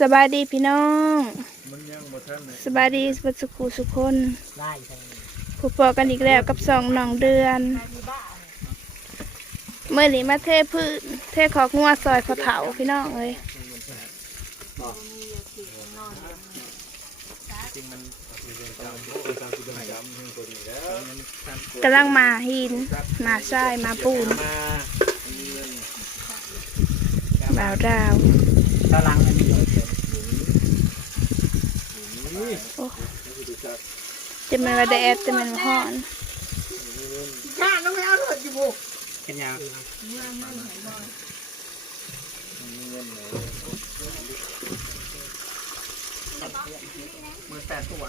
สบายดีพี่น้องมันยังบ่ทันเลยสบายดีสุสุขุสุคนไล่ทางผู้ปอกันอีกแล้วกับสองน้องเดือน เมื่อนี้มาเทพื้นเทขอกงัวซอยขอเถาพี่น้องเลยจริงมันกำลังมาหิน มาทรายมาปูนมาบ่าวดาวตารางอันนี้ จะเป็นว่าแดดจะเป็นว่าฮ้อนเป็นยังมือแปดตัว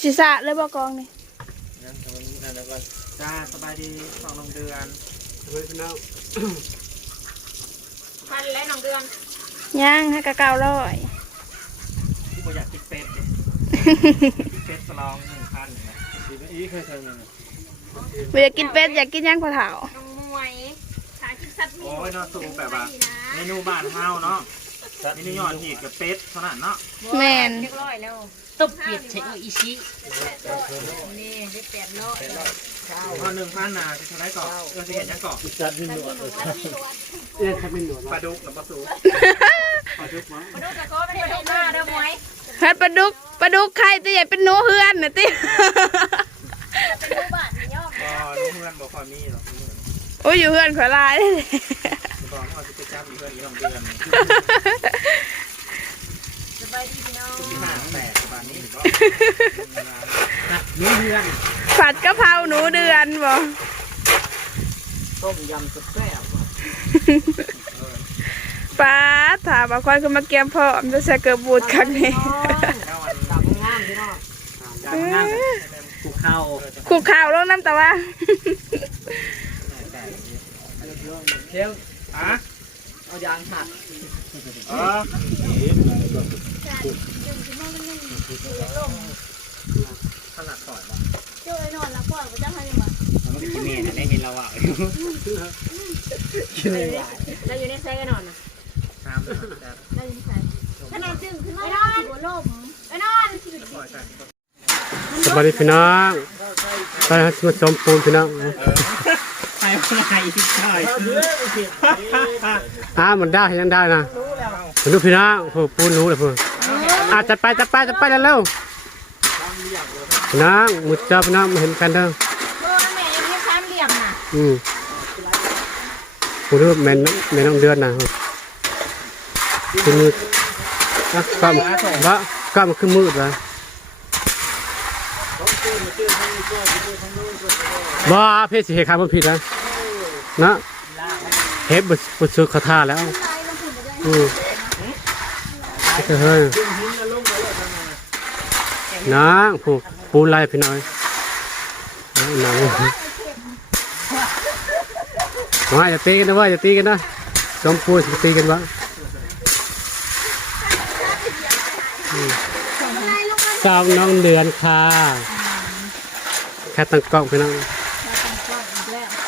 ชิสะเลยบอกกองนี่ยังทำนั่นแล้วก่อนจ้าสบายดีสองลงเดือนเฮ้ยพี่น้องพันและน้องเดือนย่างให้กะเก้าร้อย ที่บ่อยากติดเป็ดติด เป็ดสลองหนึ่งพันนะอีเคยทำยังไงไม่อยากกินเป็ดอยากกินย่างขอเถาน้องมวยสาคิดสัตว์มีโอ้ยเนาะสูงแบบว่าเมนูบ้านเฮาเนาะเมนูยอดหีดกับเป็ดเท่านั้นเนาะแมนเรียบร้อยแล้วตบเปียกใช้อิชินี่ได้แปดร้อยพอหนึ่งพันนะจะใช้ได้ก่อนเออจะเห็นยังก่อนจัดเป็นหนวดเอ๊ะถ้าเป็นหนวดปลาดุกหรือปลาสูปลาดุกมั้งมาดูตะโกเป็นประเด็นหน้าเด้อมวย ฮัดปลาดุกปลาดุกไข่ตัวใหญ่เป็นหนูเฮือนน่ะติเป็นรูบ้านย่อมบ่รู้เพื่อนบ่ค่อยมีหรอกโอ้ยอยู่เฮือนขอลายเลยบอกว่าจะไปจ้างอีเพื่อนอีน้องเดือนสบายดีพี่น้องที่ห้าแปดบาทนี้ก็นะนี่เพื่อนผัดกะเพราหนูเดือนบ่ต้มยำสุดแซ่บ ป้าถามว่าคอยคือมาเกียมพ่อมจะใส่เกือบบูดครั้งนี้แล้ววันตามงามพี่น้องตามงามกูเข้าขู่ข่าวลงน้ำแต่ว่าเที่ยวฮะเอายางหักเออขนาดก่อนเจ้าไอ้นอนแล้วพ่อก็จะให้ยังไงมันก็กินเมนได้กินเราอะกินเลยว่ะเราอยู่ในไซกันนอนนะ ตามเลยแต่เราอยู่ในไซขนาดจึงขึ้นมาไอ้นอนหัวลมไอ้นอนปล่อยใส่สวัสดีพี่น้องไปมาชมปูนพี่น้องไปว่าไงที่ชอยอ้ามันได้ยังได้นะมาดูพี่น้องโอ้ปูนรู้เลยพูนอะจัดไปจัดไปจัดไปเร็วๆพี่น้องมุดเจ้าพี่น้องมาเห็นกันเด้อเบอร์แม่ยังเรียกสามเหลี่ยมน่ะอืมปูรู้แม่นแม่น้องเดือนนะ คือมืดอะก็มันวะก็มันคือมืดวะบ้าเพศสิเหตุการณ์มันผิดนะนะเฮ็ดบุบุสุดเขาท่าแล้วอืมเฮ้ยนางผูกปูไล่พี่น้อยเอางว่าอย่าตีกันนะว่าอย่าตีกันนะจอมปูจะตีกันวะ อืมสาวน้องเดือนค่ะแค่ตั้งกล้องพี่น้อง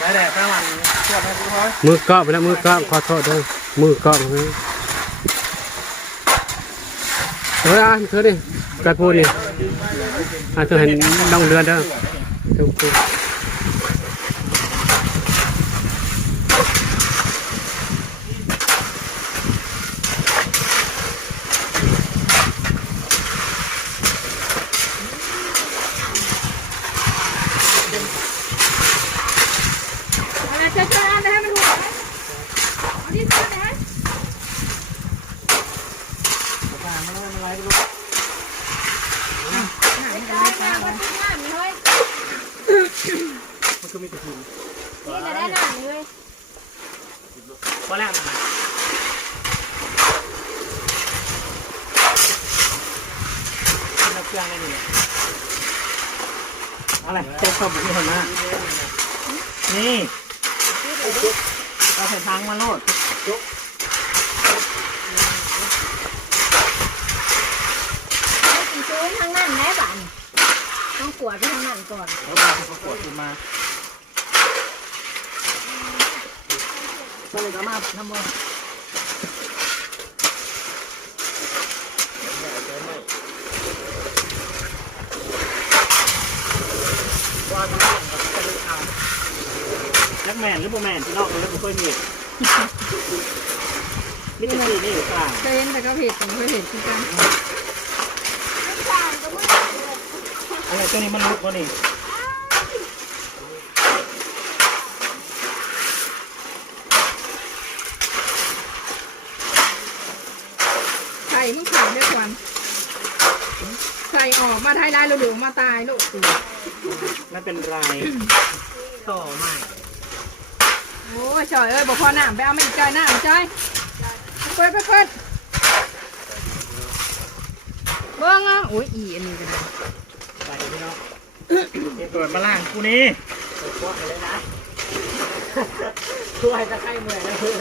ได้แต่ถ้าวันตรวจให้ทุกคนมือเกาะไปแล้วมือเกาะขอโทษด้วยมือเกาะไปแล้วเฮ้ยอะเธอดิกระพูดนี่อะเธอเห็นน้องเดือนเด้อเธอพูดมันก็มีแต่หิน นี่จะได้หนังเลยพอแล้วเครื่องได้นี่อะไรเจ้าชอบที่คนนะนี่เราใส่ทางมาโลดให้กินซื้อทางนั้นแม่บ้านต้องกวดไปทางนั้นก่อนแล้วเราจะประกวดขึ้นมา ก็เลยก็มาทำมือนักแมนหรือโบแมนที่นอกแล้วผมค่อยมีมิตรสีนี่หรือเปล่างเคยเห็นแต่ก็ผิดผมเคยเห็นที่กันอะไรตัวนี้มันลุกวะนี่ ออกมาไทยได้หรือมาตายลูกไม่เป็นไร ต่อไม่ โอ้ยจอยเอ้ยบอกพอหนามไปเอาไม่จอยหนามจอยเปิดเปิดเปิดเบิ้งอะโอ้ยอีอันนี้กันไปพี่น้องเปิดมาล่างกูนี่เปิดกว้างเลยนะช่วยจะใกล้เมื่อยนะเพื่อ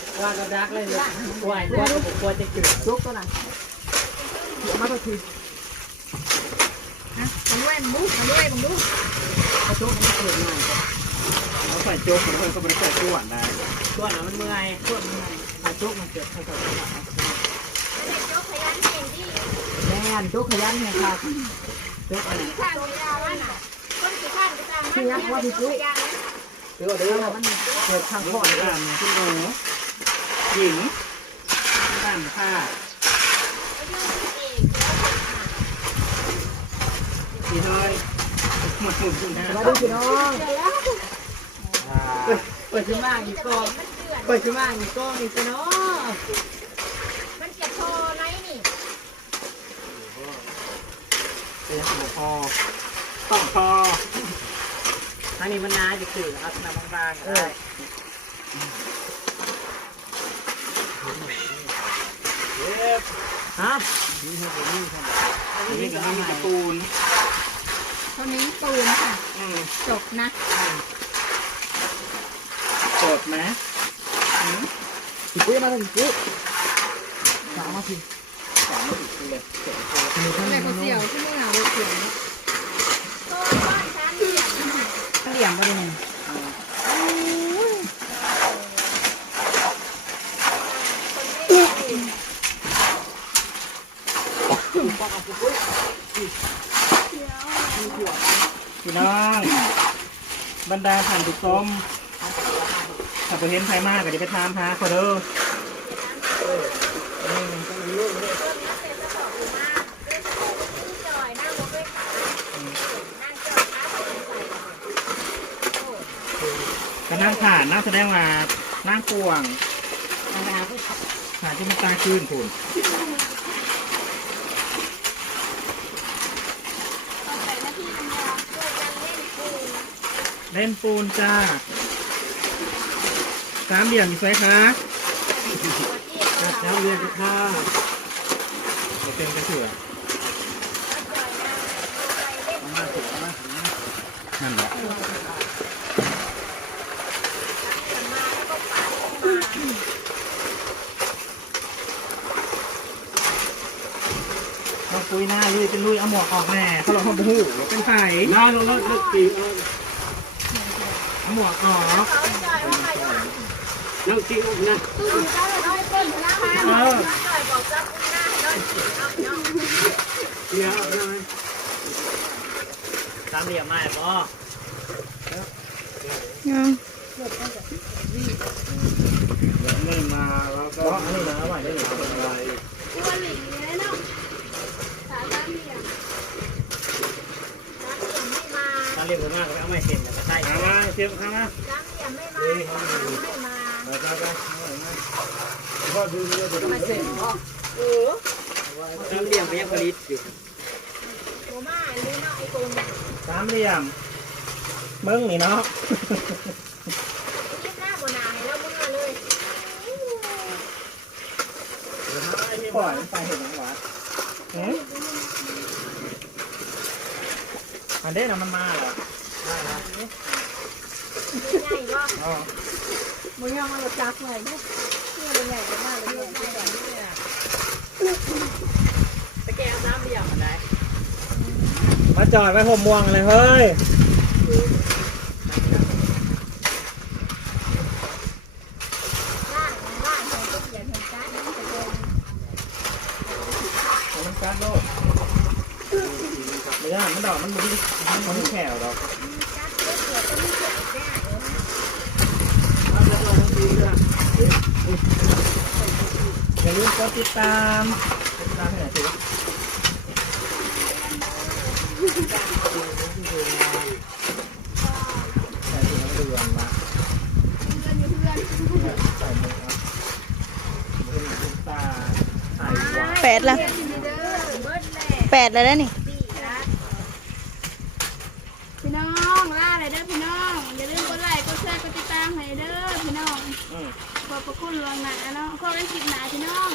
น ว่ากระดักเลยเนี่ยกลัวกลัวกลัวจะเกิดลุกตัวนั้นเดี๋ยวมาตัวทีนะมาด้วยมึงดูมาด้วยมึงดูเขาโจ๊กมันเกิดง่ายเขาใส่โจ๊กมันเพิ่มก็ไม่ได้ใส่ตัวได้ตัวน่ะมันเมื่อยตัวมันเมื่อยถ้าโจ๊กมันเกิดเขาใส่ตัวแม่นโจ๊กขยันเนี่ยครับโจ๊กอะไรคือยักษ์ว่าพี่ยโจุ๊ยเดี๋ยวเดี๋ยวมันเกิดข้างพ่อเลยนะคุณ หนูหญิงบ้านผ้าพี่เฮ้ยหมดหมดนะมาดูพี่น้องเปิดขึ้นมาอีกกองเปิดขึ้นมาอีกกองอีกเนาะมันจะโชว์ไหนนี่เป็นพอต้องพอทางนี้มันน้าจะคือครับน้ำบางๆได้ ฮะนี่ก็ทำกระปูนเท่านี้ปูนค่ะอืมจบนะจดไหมพี่จุ๊ยมาพี่จุ๊ยสามมาพี่สามไม่ถึงเลยแม่เขาเสี่ยวที่มึงเอาลูกเสี่ยวโชว์บ้านฉันเนี่ยเหลี่ยมไปเลย พี่น้องบรร ดาผ่านผู้มถ้าไปเห็นใครมากก็จะไปถามหาเขาเด้อนั่งขาดขาใส่ก็นั่งผ่านนั่งแสดงว่านั่งกวงอะไรนะพี่หาที่มันตายคืนคุณ ใส่หน้าที่มันยาวด้วยกัน เล่นปูเล่นปูนจ้าสามเหลี่ยมมีไฟคะตัวเตี้ยแล้วเรียนค่าเดี๋ยวเต็มกระเสือนั่นแหละเราปุยหน้าลุยเป็นลุยเอาหมวกออกแน่เขาลองเขาบูหูเป็นไผ่น้าลงรถรถกี่เอาเอา หมวกออกเขาจอยว่าใครจะนั่งกี่อุ้มนะตู้เขาเลยเอาไปเปิดแล้วค่ะเออจอยบอกรับหน้าเลยเอาเนาะเดี๋ยวเอาหน่อยสามเหลี่ยมมาหรอยังไม่มาแล้วก็อันนี้นะอร่อยได้หรืออะไรตัวหลีเลยเนาะสามสามเหลี่ยมสาม เหลี่ยมไม่มาสามเลี่ยมมากก็เอาไม่เห็นนะใช่เอามาเทียบข้างมาสามเหลี่ยมไม่มาสามไม่มาไปไปไปพ่อดูเรือเดี๋ยวมาเสร็จเออสามเหลี่ยมเป็นยังผลิตอยู่โมมาหรือเนาะไอ้คนสามเหลี่ยมเบิ้งนี่เนาะหน้าบนาให้เราเมื่อเลยปล่อยไปเห็นหวานเอ๊ะ อันเด้นะมันมาเหรอได้นะใหญ่ก็อ๋อมึงยังมาหลุดจักเลยเนี่ยเชื่อเลยใหญ่มากเลยเนี่ยตะแกรงสามเหลี่ยมมันได้มาจอดไว้ห่มม่วงเลยเฮ้ย ล่างล่างของตุ๊กยันเห็นการนั่นจะเป็น มันการโลดไม่ได้มัน ดอก มันมันมันแขวดอกอย่าลืมกดติดตามติดตามให้หน่อยสิใส่ถุงเดือนมาใส่มือเอาขึ้นตาใส่หัวแปดละแปดแล้วนะนี่ พี่น้องล่าเลยเด้อพี่น้องอย่าลืมกดไลค์กดแชร์กดติดตามให้เด้อพี่น้อง อืม ขอบพระ คุณลองหนาเนาะขอให้คลิปหนาพี่น้อง